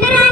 ಇದರ